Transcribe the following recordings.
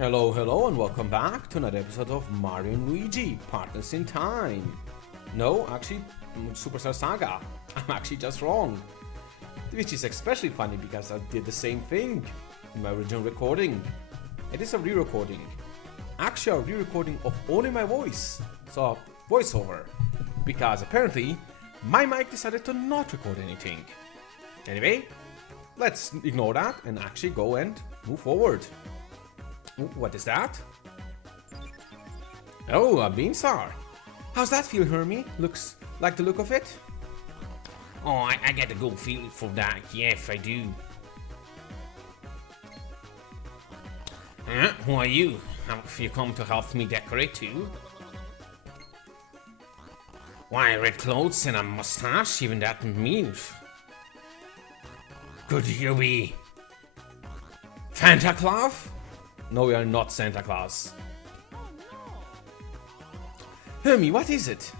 Hello, hello, and welcome back to another episode of Mario and Luigi, Partners in Time. No, actually, Superstar Saga. I'm actually just wrong. Which is especially funny because I did the same thing in my original recording. It is a re-recording. Actually, a re-recording of only my voice. So, voiceover. Because apparently, my mic decided to not record anything. Anyway, let's ignore that and actually go and move forward. What is that? Oh, a bean star. How's that feel, Hermie? Looks like the look of it? Oh, I get a good feeling for that. Yes, I do. Who are you? Have you come to help me decorate too? Why, red clothes and a mustache? Even that means. Could you be Santa Claus? No, we are not Santa Claus. Hermie, what is it?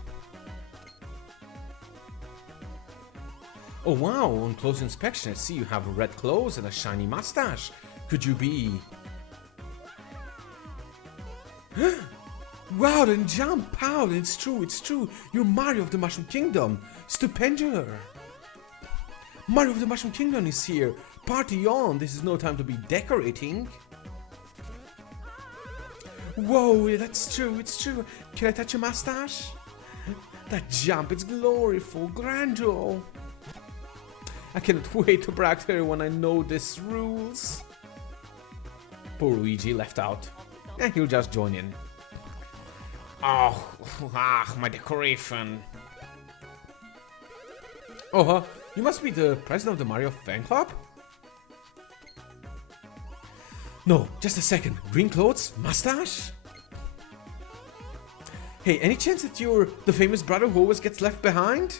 Oh wow, on close inspection I see you have red clothes and a shiny mustache. Could you be... Wow, then jump out, it's true. You're Mario of the Mushroom Kingdom. Stupendular. Mario of the Mushroom Kingdom is here. Party on, this is no time to be decorating. Whoa, that's true, it's true. Can I touch your mustache? That jump, it's gloriful, grandeur. I cannot wait to brag to everyone I know this rules. Poor Luigi left out. He'll just join in. Oh, my decoration. Oh, you must be the president of the Mario fan club? No, just a second. Green clothes? Mustache? Hey, any chance that you're the famous brother who always gets left behind?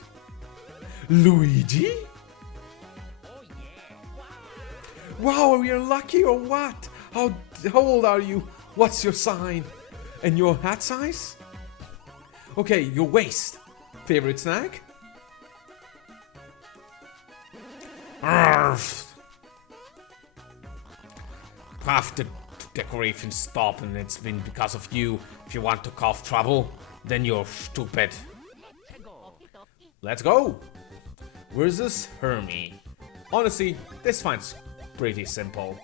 Luigi? Oh yeah, wow, are we lucky or what? How old are you? What's your sign? And your hat size? Okay, your waist. Favorite snack? Arf. Half the decoration stop, and it's been because of you. If you want to cause trouble, then you're stupid. Let's go! Where's this Hermie? Honestly, this fight's pretty simple.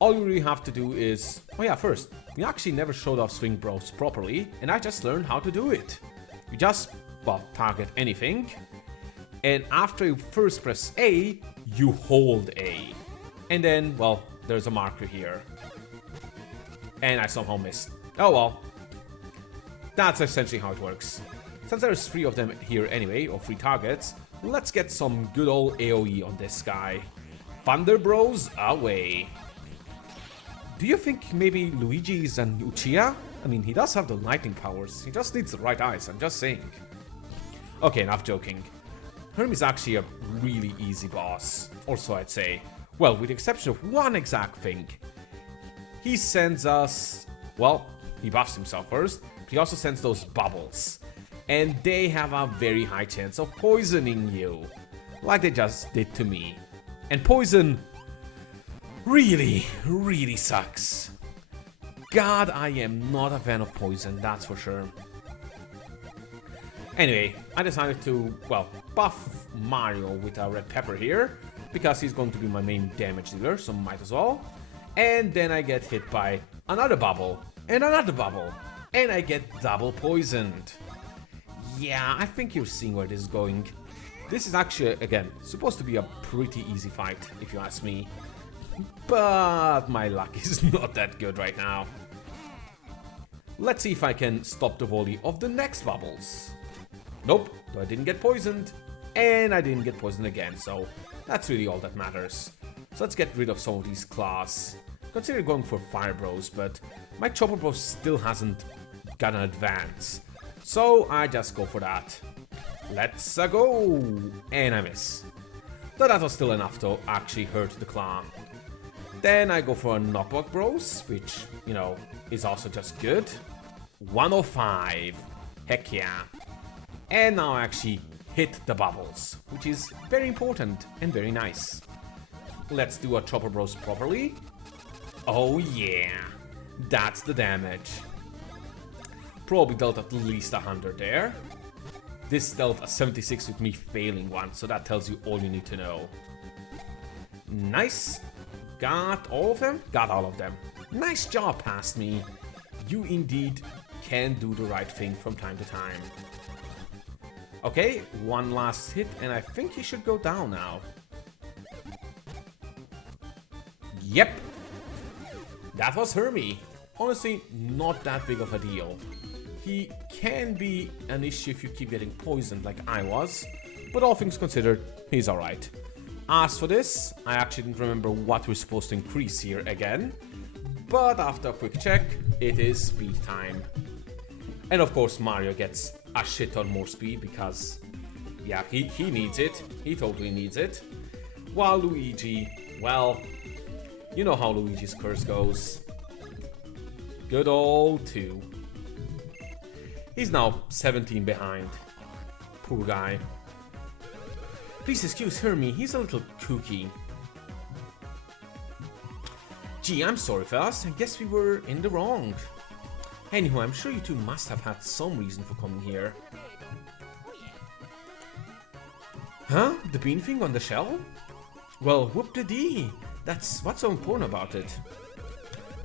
All you really have to do is... Oh yeah, first, we actually never showed off Swing Bros properly, and I just learned how to do it. You just, well, target anything, and after you first press A, you hold A. And then, well, there's a marker here. And I somehow missed. Oh well. That's essentially how it works. Since there's 3 of them here anyway, or 3 targets, let's get some good old AoE on this guy. Thunder Bros away. Do you think maybe Luigi is an Uchiha? I mean, he does have the lightning powers. He just needs the right eyes, I'm just saying. Okay, enough joking. Hermie's actually a really easy boss. Or so I'd say. Well, with the exception of one exact thing. He sends us... Well, he buffs himself first. But he also sends those bubbles. And they have a very high chance of poisoning you. Like they just did to me. And poison... really sucks. God, I am not a fan of poison, that's for sure. Anyway, I decided to, well, buff Mario with a red pepper here, because he's going to be my main damage dealer, so might as well. And then I get hit by another bubble, and another bubble, and I get double poisoned. Yeah, I think you're seeing where this is going. This is actually, again, supposed to be a pretty easy fight, if you ask me. But my luck is not that good right now. Let's see if I can stop the volley of the next bubbles. Nope, I didn't get poisoned. And I didn't get poisoned again, so that's really all that matters. So let's get rid of some of these claws. Consider going for Fire Bros, but my Chopper Bros still hasn't got an advance. So I just go for that. Let's go! And I miss. Though that was still enough to actually hurt the claw. Then I go for a Knockback Bros, which, you know, is also just good. 105. Heck yeah. And now I actually hit the bubbles, which is very important and very nice. Let's do a Chopper Bros properly. Oh yeah. That's the damage. Probably dealt at least 100 there. This dealt a 76 with me failing one, so that tells you all you need to know. Nice. Got all of them? Got all of them. Nice job, past me. You indeed can do the right thing from time to time. Okay, one last hit, and I think he should go down now. Yep. That was Hermit. Honestly, not that big of a deal. He can be an issue if you keep getting poisoned like I was, but all things considered, he's alright. As for this, I actually didn't remember what we're supposed to increase here again, but after a quick check, it is speed time. And of course Mario gets a shit ton more speed because, yeah, he needs it. He totally needs it. While Luigi, well, you know how Luigi's curse goes. Good old 2. He's now 17 behind. Poor guy. Please excuse Hermit, he's a little kooky. Gee, I'm sorry fellas, I guess we were in the wrong. Anyway, I'm sure you two must have had some reason for coming here. Huh? The bean thing on the shell? Well, whoop-de-dee. That's what's so important about it.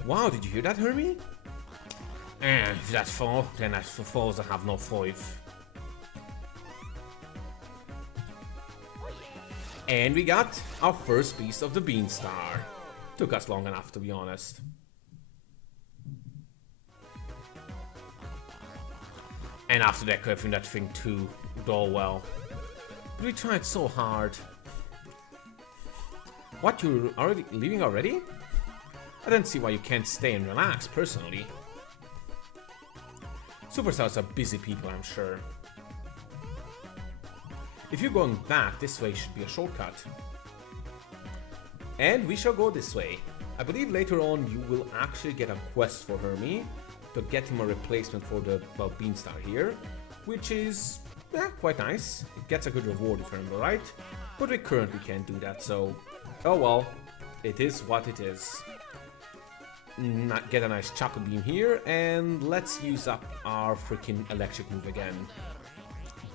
Wow, did you hear that, Hermit? If that's 4, then I suppose I have no 5. And we got our first piece of the Bean Star. Took us long enough, to be honest. And after that, curving that thing too, all well. But we tried so hard. What, you're already leaving already? I don't see why you can't stay and relax, personally. Superstars are busy people, I'm sure. If you're going back, this way should be a shortcut. And we shall go this way. I believe later on you will actually get a quest for Hermit to get him a replacement for the, well, Beanstar here, which is quite nice. It gets a good reward if I remember right, but we currently can't do that, so oh well, it is what it is. Get a nice chapel beam here, and let's use up our freaking electric move again.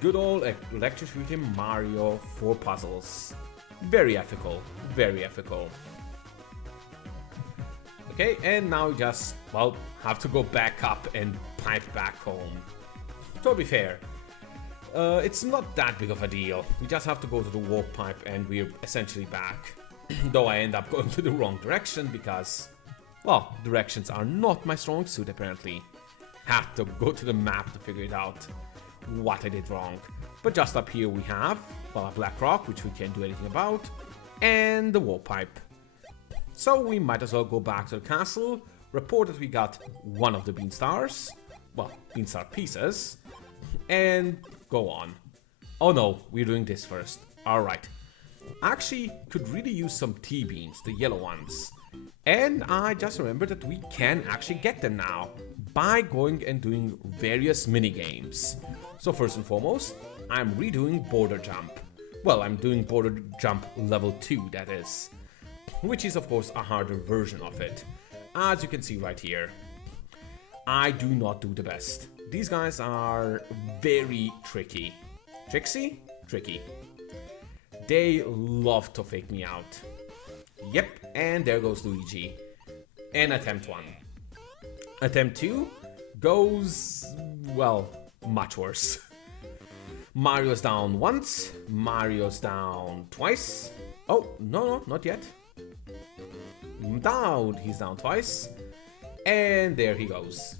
Good old electrocuting Mario for puzzles. Very ethical, very ethical. Okay, and now we just, well, have to go back up and pipe back home. To be fair, it's not that big of a deal. We just have to go to the warp pipe and we're essentially back. Though I end up going to the wrong direction because, well, directions are not my strong suit apparently. Had to go to the map to figure it out what I did wrong. But just up here we have, well, a black rock, which we can't do anything about, and the warp pipe. So we might as well go back to the castle, report that we got one of the Beanstars, well, Beanstar pieces, and go on. Oh no, we're doing this first. Alright. Actually, could really use some T-beans, the yellow ones. And I just remembered that we can actually get them now by going and doing various mini-games. So first and foremost, I'm redoing border jump. Well, I'm doing border jump level 2, that is. Which is of course a harder version of it. As you can see right here. I do not do the best. These guys are very tricky. Tricksy? Tricky. They love to fake me out. Yep, and there goes Luigi. And attempt 1. Attempt 2 goes, well, much worse. Mario's down once, Mario's down twice. Oh, no, not yet. Down, he's down twice. And there he goes.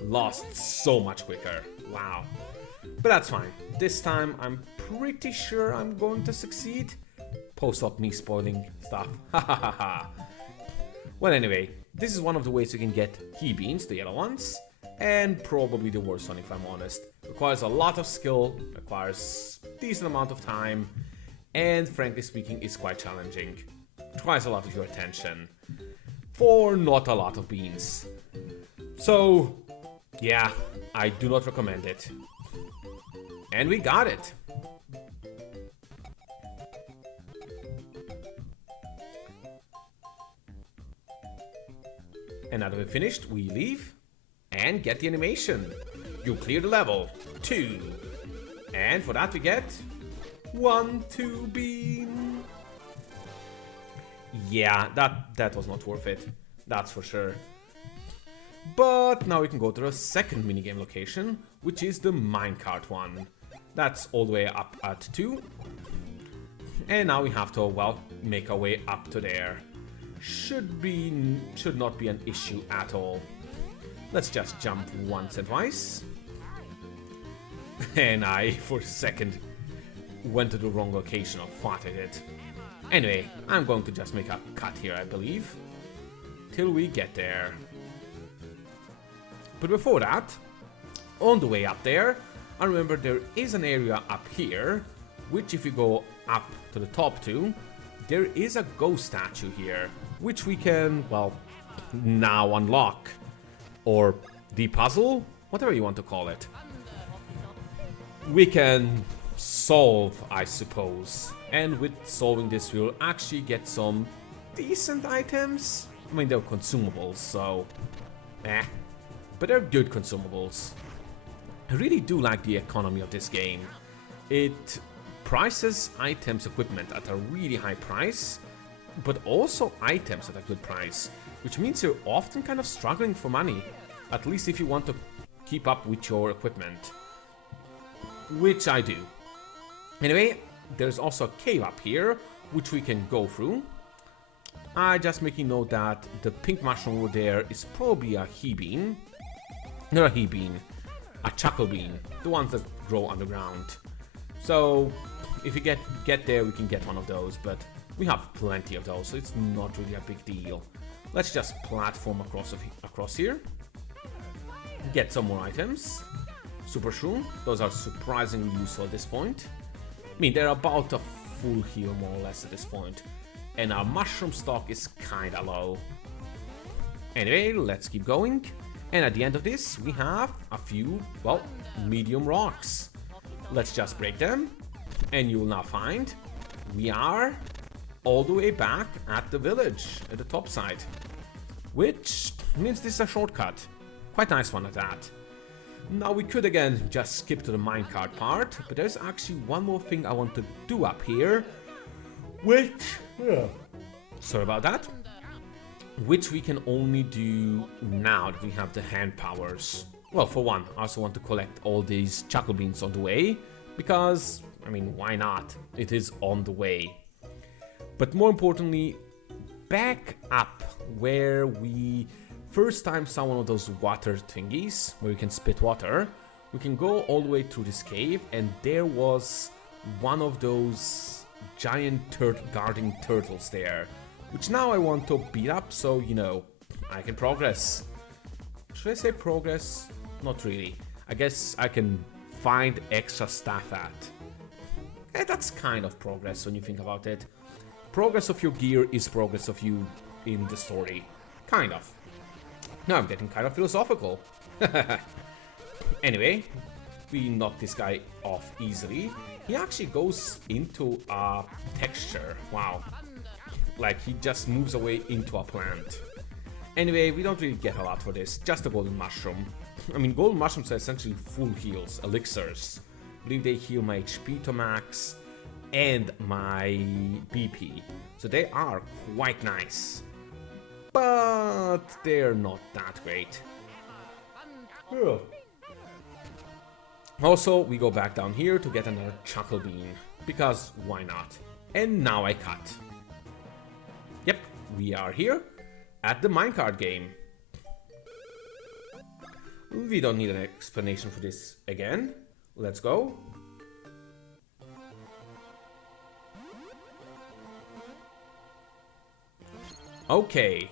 Lost so much quicker. Wow. But that's fine. This time I'm pretty sure I'm going to succeed. Post up me spoiling stuff. Ha ha ha ha. Well, anyway, this is one of the ways you can get T-beans, the yellow ones, and probably the worst one if I'm honest. Requires a lot of skill, requires a decent amount of time, and frankly speaking is quite challenging. Requires a lot of your attention for not a lot of beans. So, yeah, I do not recommend it. And we got it. And now that we're finished, we leave and get the animation. You clear the level. 2. And for that we get 1, 2 bean. Yeah, that was not worth it. That's for sure. But now we can go to the second minigame location, which is the minecart one. That's all the way up at 2. And now we have to, well, make our way up to there. Should not be an issue at all. Let's just jump once and twice. And I, for a second, went to the wrong location, or thought I did. Anyway, I'm going to just make a cut here, I believe, till we get there. But before that, on the way up there, I remember there is an area up here, which if you go up to the top to, there is a ghost statue here, which we can, well, now unlock. Or depuzzle, whatever you want to call it. We can solve, I suppose. And with solving this, we'll actually get some decent items. I mean, they're consumables, so but they're good consumables. I really do like the economy of this game. It prices items, equipment at a really high price, but also items at a good price, which means you're often kind of struggling for money, at least if you want to keep up with your equipment, which I do. Anyway, there's also a cave up here, which we can go through. I just making note that the pink mushroom over there is probably a he bean. Not a he bean, a chuckle bean, the ones that grow underground. So if we get there, we can get one of those, but we have plenty of those, so it's not really a big deal. Let's just platform across here. Get some more items. Super shroom, those are surprisingly useful at this point. I mean, they're about a full heal more or less at this point. And our mushroom stock is kinda low. Anyway, let's keep going. And at the end of this, we have a few, well, medium rocks. Let's just break them. And you will now find we are all the way back at the village, at the top side. Which means this is a shortcut. Quite nice one at that. Now we could again just skip to the minecart part, but there's actually one more thing I want to do up here, which, sorry about that, which we can only do now that we have the hand powers. Well, for one, I also want to collect all these chuckle beans on the way, because, I mean, why not? It is on the way. But more importantly, back up where we first time saw one of those water thingies, where you can spit water, we can go all the way through this cave, and there was one of those giant guarding turtles there, which now I want to beat up so, you know, I can progress. Should I say progress? Not really. I guess I can find extra stuff at. That's kind of progress when you think about it. Progress of your gear is progress of you in the story. Kind of. Now I'm getting kind of philosophical. Anyway, we knock this guy off easily. He actually goes into a texture. Wow. Like he just moves away into a plant. Anyway, we don't really get a lot for this. Just a golden mushroom. I mean, golden mushrooms are essentially full heals, elixirs. I believe they heal my HP to max and my BP. So they are quite nice. But they're not that great. Also, we go back down here to get another chuckle bean. Because why not? And now I cut. Yep, we are here at the minecart game. We don't need an explanation for this again. Let's go. Okay.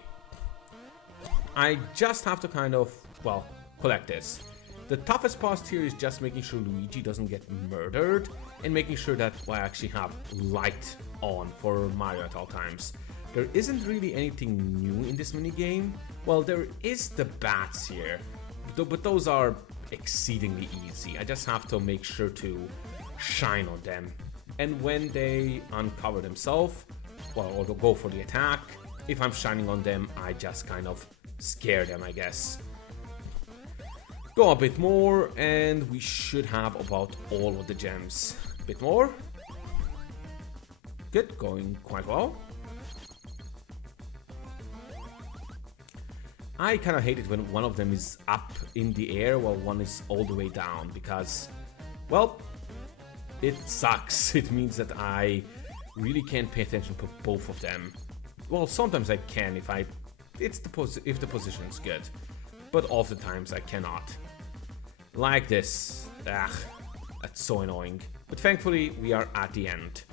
I just have to kind of, well, collect this. The toughest part here is just making sure Luigi doesn't get murdered and making sure that I actually have light on for Mario at all times. There isn't really anything new in this minigame. Well, there is the bats here, but those are exceedingly easy. I just have to make sure to shine on them. And when they uncover themselves, well, or go for the attack, if I'm shining on them, I just kind of scare them, I guess. Go a bit more, and we should have about all of the gems. A bit more. Good, going quite well. I kind of hate it when one of them is up in the air while one is all the way down, because, well, it sucks. It means that I really can't pay attention to both of them. Well, sometimes I can if if the position is good, but oftentimes I cannot. Like this. Ugh, that's so annoying. But thankfully, we are at the end.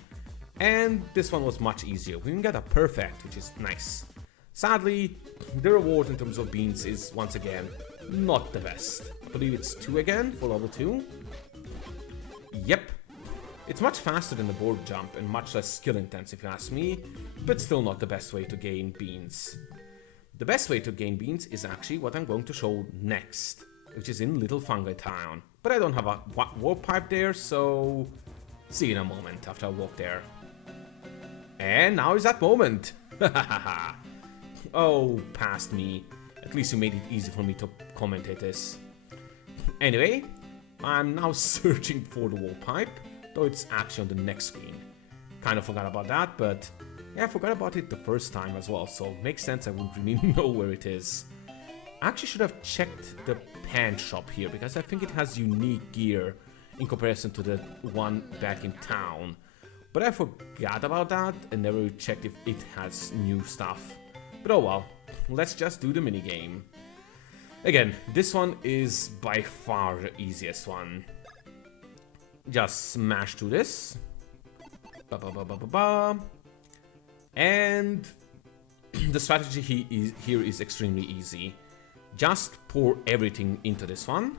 And this one was much easier. We can get a perfect, which is nice. Sadly, the reward in terms of beans is, once again, not the best. I believe it's 2 again for level 2. Yep. It's much faster than the board jump and much less skill intense if you ask me, but still not the best way to gain beans. The best way to gain beans is actually what I'm going to show next, which is in Little Fungi Town. But I don't have a warp pipe there, so see you in a moment after I walk there. And now is that moment. Oh, past me. At least you made it easy for me to commentate this. Anyway, I'm now searching for the warp pipe, though it's actually on the next screen. Kind of forgot about that, but yeah, I forgot about it the first time as well, so makes sense I wouldn't really know where it is. I actually should have checked the pan shop here, because I think it has unique gear in comparison to the one back in town. But I forgot about that and never checked if it has new stuff. But oh well, let's just do the minigame. Again, this one is by far the easiest one. Just smash through this. Ba ba ba ba ba ba. And the strategy here is extremely easy. Just pour everything into this one.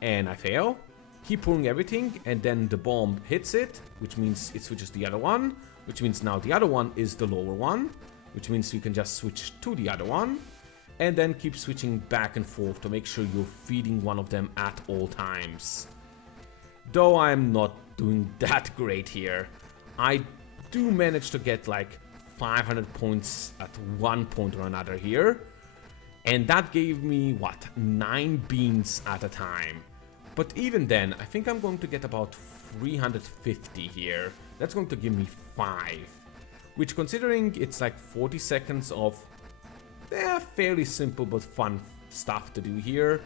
And I fail. Keep pouring everything, and then the bomb hits it, which means it switches to the other one, which means now the other one is the lower one, which means you can just switch to the other one, and then keep switching back and forth to make sure you're feeding one of them at all times. Though I'm not doing that great here. I do manage to get like 500 points at one point or another here, and that gave me, what, 9 beans at a time. But even then, I think I'm going to get about 350 here. That's going to give me 5. Which, considering it's like 40 seconds of fairly simple but fun stuff to do here.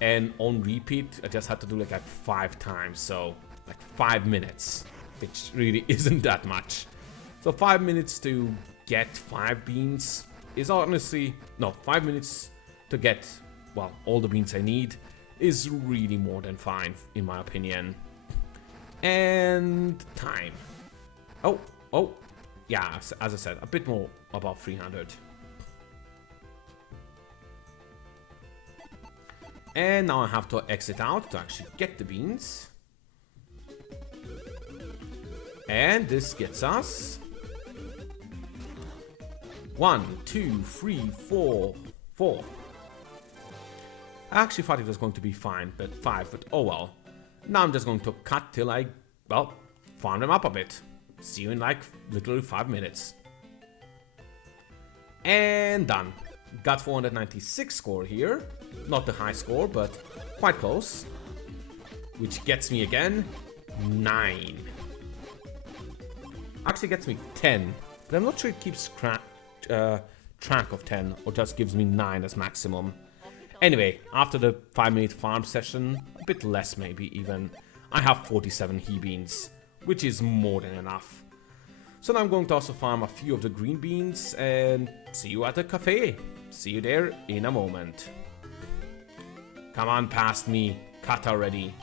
And on repeat, I just had to do like 5 times. So, like 5 minutes. Which really isn't that much. So 5 minutes to get 5 beans is honestly... No, 5 minutes to get, well, all the beans I need is really more than fine, in my opinion. And time. Oh, yeah, as I said, a bit more above 300. And now I have to exit out to actually get the beans. And this gets us 1, 2, 3, 4. I actually thought it was going to be fine, but 5, but oh well. Now I'm just going to cut till I, well, farm them up a bit. See you in like literally 5 minutes. And done. Got 496 score here. Not the high score, but quite close. Which gets me again 9. Actually gets me 10, but I'm not sure it keeps track of 10 or just gives me 9 as maximum. Anyway, after the 5-minute farm session, a bit less maybe even, I have 47 he-beans, which is more than enough. So now I'm going to also farm a few of the green beans and see you at the cafe. See you there in a moment. Come on past me, cut already.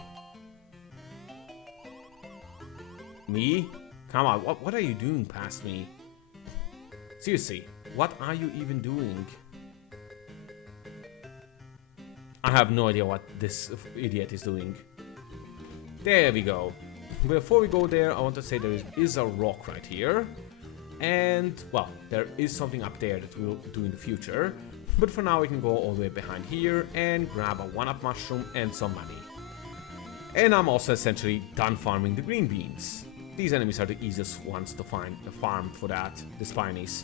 Me? Come on, what are you doing past me? Seriously, what are you even doing? I have no idea what this idiot is doing. There we go. Before we go there, I want to say there is a rock right here. And, well, there is something up there that we'll do in the future. But for now, we can go all the way behind here and grab a 1-up mushroom and some money. And I'm also essentially done farming the green beans. These enemies are the easiest ones to find, the farm for that, the spinies.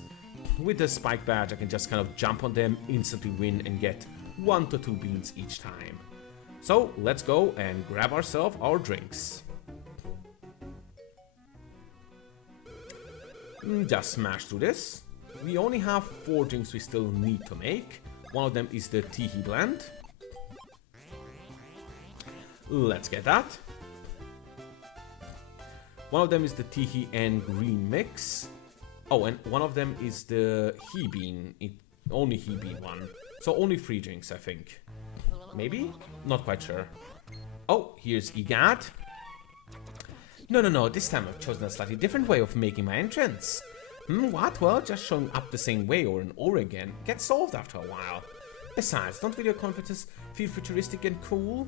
with the spike badge, I can just kind of jump on them, instantly win, and get 1 to 2 beans each time. So let's go and grab ourselves our drinks. Just smash through this. We only have 4 drinks we still need to make. One of them is the Teehee blend. Let's get that. One of them is the Teehee and green mix. Oh, and one of them is the He Bean. Only He Bean one. So only 3 drinks, I think. Maybe? Not quite sure. Oh, here's EGAD. No, this time I've chosen a slightly different way of making my entrance. What? Well, just showing up the same way or an or again gets solved after a while. Besides, don't video conferences feel futuristic and cool?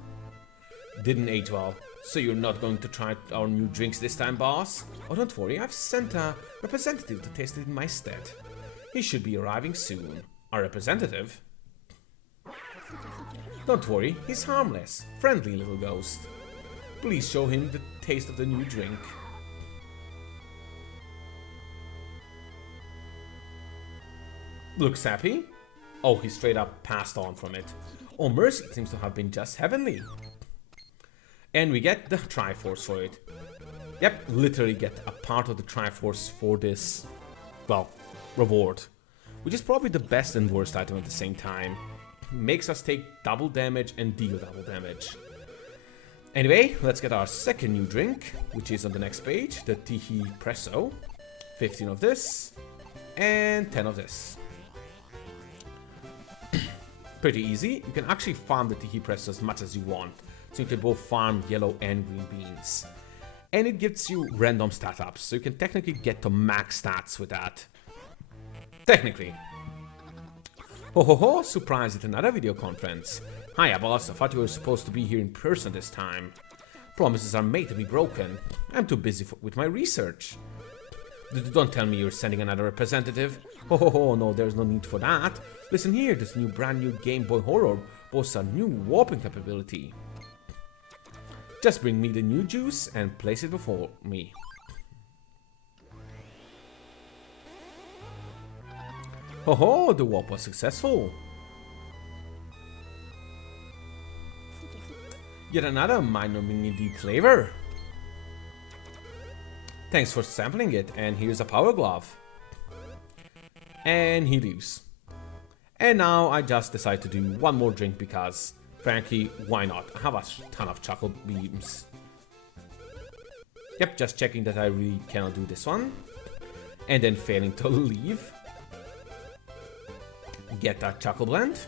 Didn't age well. So you're not going to try our new drinks this time, boss? Oh, don't worry, I've sent a representative to taste it in my stead. He should be arriving soon. Our representative? Don't worry, he's harmless. Friendly little ghost. Please show him the taste of the new drink. Looks happy. Oh, he straight up passed on from it. Oh, mercy, it seems to have been just heavenly. And we get the Triforce for it. Yep, literally get a part of the Triforce for this, well, reward. Which is probably the best and worst item at the same time. Makes us take double damage and deal double damage. Anyway, let's get our second new drink, which is on the next page, the Teehee Presso. 15 of this, and 10 of this. Pretty easy. You can actually farm the Teehee Presso as much as you want. So you can both farm yellow and green beans. And it gives you random stat ups, so you can technically get to max stats with that. Technically. Ho ho ho, surprise at another video conference. Hiya boss, I thought you were supposed to be here in person this time. Promises are made to be broken. I'm too busy with my research. Don't tell me you're sending another representative. Ho ho ho, no, there's no need for that. Listen here, this brand new Game Boy Horror boasts a new warping capability. Just bring me the new juice and place it before me. Ho ho, the warp was successful. Yet another minor mini deep flavor. Thanks for sampling it, and here's a power glove. And he leaves. And now I just decide to do one more drink because, frankly, why not? I have a ton of chocolate beams. Yep, just checking that I really cannot do this one. And then failing to leave. Get that chocolate blend.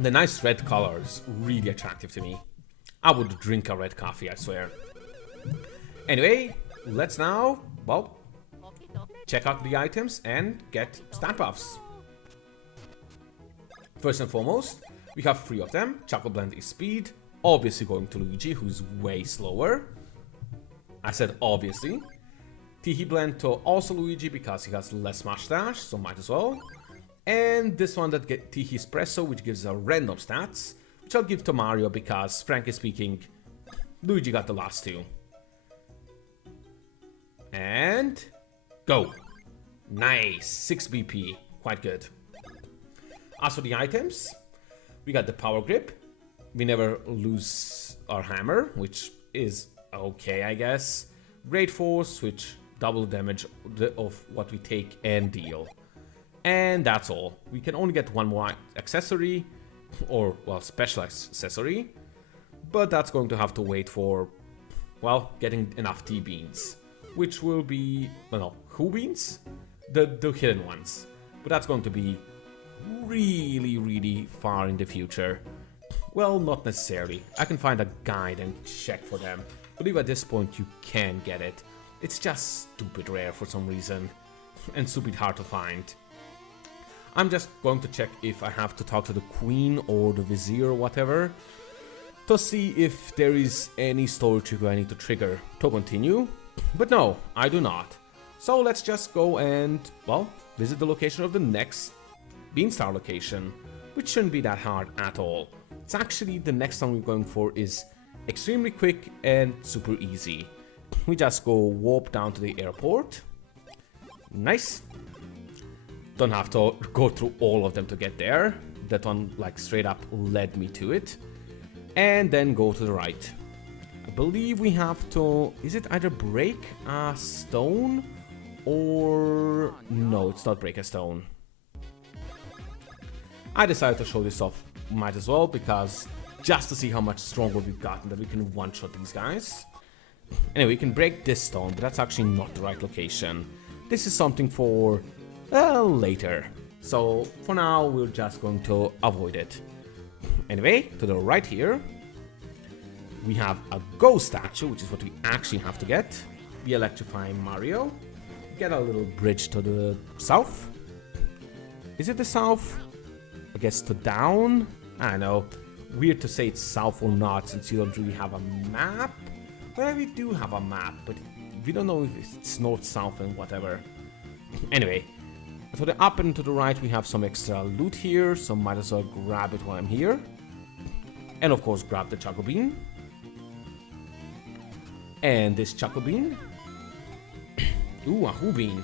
The nice red color is really attractive to me. I would drink a red coffee, I swear. Anyway, let's now, well, check out the items and get stat buffs. First and foremost, we have 3 of them. Chocolate blend is speed, obviously going to Luigi, who's way slower. I said obviously. Teehee blend to also Luigi because he has less mustache, so might as well. And this one that get Teehee Espresso, which gives a random stats, which I'll give to Mario because, frankly speaking, Luigi got the last 2. And go. Nice, 6 BP, quite good. As for the items, we got the power grip. We never lose our hammer, which is okay, I guess. Great force, which double damage of what we take and deal. And that's all. We can only get one more accessory, or, well, special accessory. But that's going to have to wait for, well, getting enough T-beans. Which will be, well, no, who beans? The hidden ones. But that's going to be really, really far in the future. Well, not necessarily. I can find a guide and check for them. I believe at this point you can get it. It's just stupid rare for some reason. And stupid hard to find. I'm just going to check if I have to talk to the queen or the vizier or whatever. To see if there is any story trigger I need to trigger to continue. But no, I do not. So let's just go and, well, visit the location of the next Beanstar location. Which shouldn't be that hard at all. It's actually the next one we're going for is extremely quick and super easy. We just go warp down to the airport. Nice. Don't have to go through all of them to get there. That one like straight up led me to it. And then go to the right. I believe we have to... Is it either break a stone or... No, it's not break a stone. I decided to show this off, might as well, because just to see how much stronger we've gotten, that we can one-shot these guys. Anyway, we can break this stone, but that's actually not the right location. This is something for later. So for now, we're just going to avoid it. Anyway, to the right here, we have a ghost statue, which is what we actually have to get. We electrify Mario. Get a little bridge to the south. Is it the south? I guess to down? I don't know. Weird to say it's south or not, since you don't really have a map. Well, we do have a map, but we don't know if it's north, south, and whatever. Anyway, to the up and to the right, we have some extra loot here, so might as well grab it while I'm here. And of course, grab the Choco Bean. And this Choco Bean. Ooh, a Who Bean.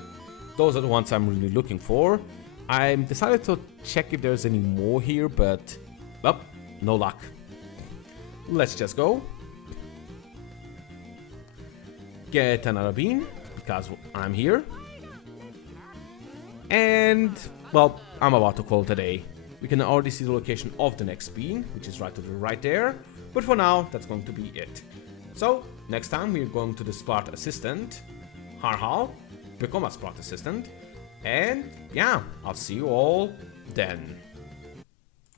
Those are the ones I'm really looking for. I decided to check if there's any more here, but... well, no luck. Let's just go. Get another bean, because I'm here. And, well, I'm about to call it a day. We can already see the location of the next bean, which is right to the right there. But for now, that's going to be it. So, next time we're going to the Spart Assistant, Harhal, become a Spart Assistant. And, yeah, I'll see you all then.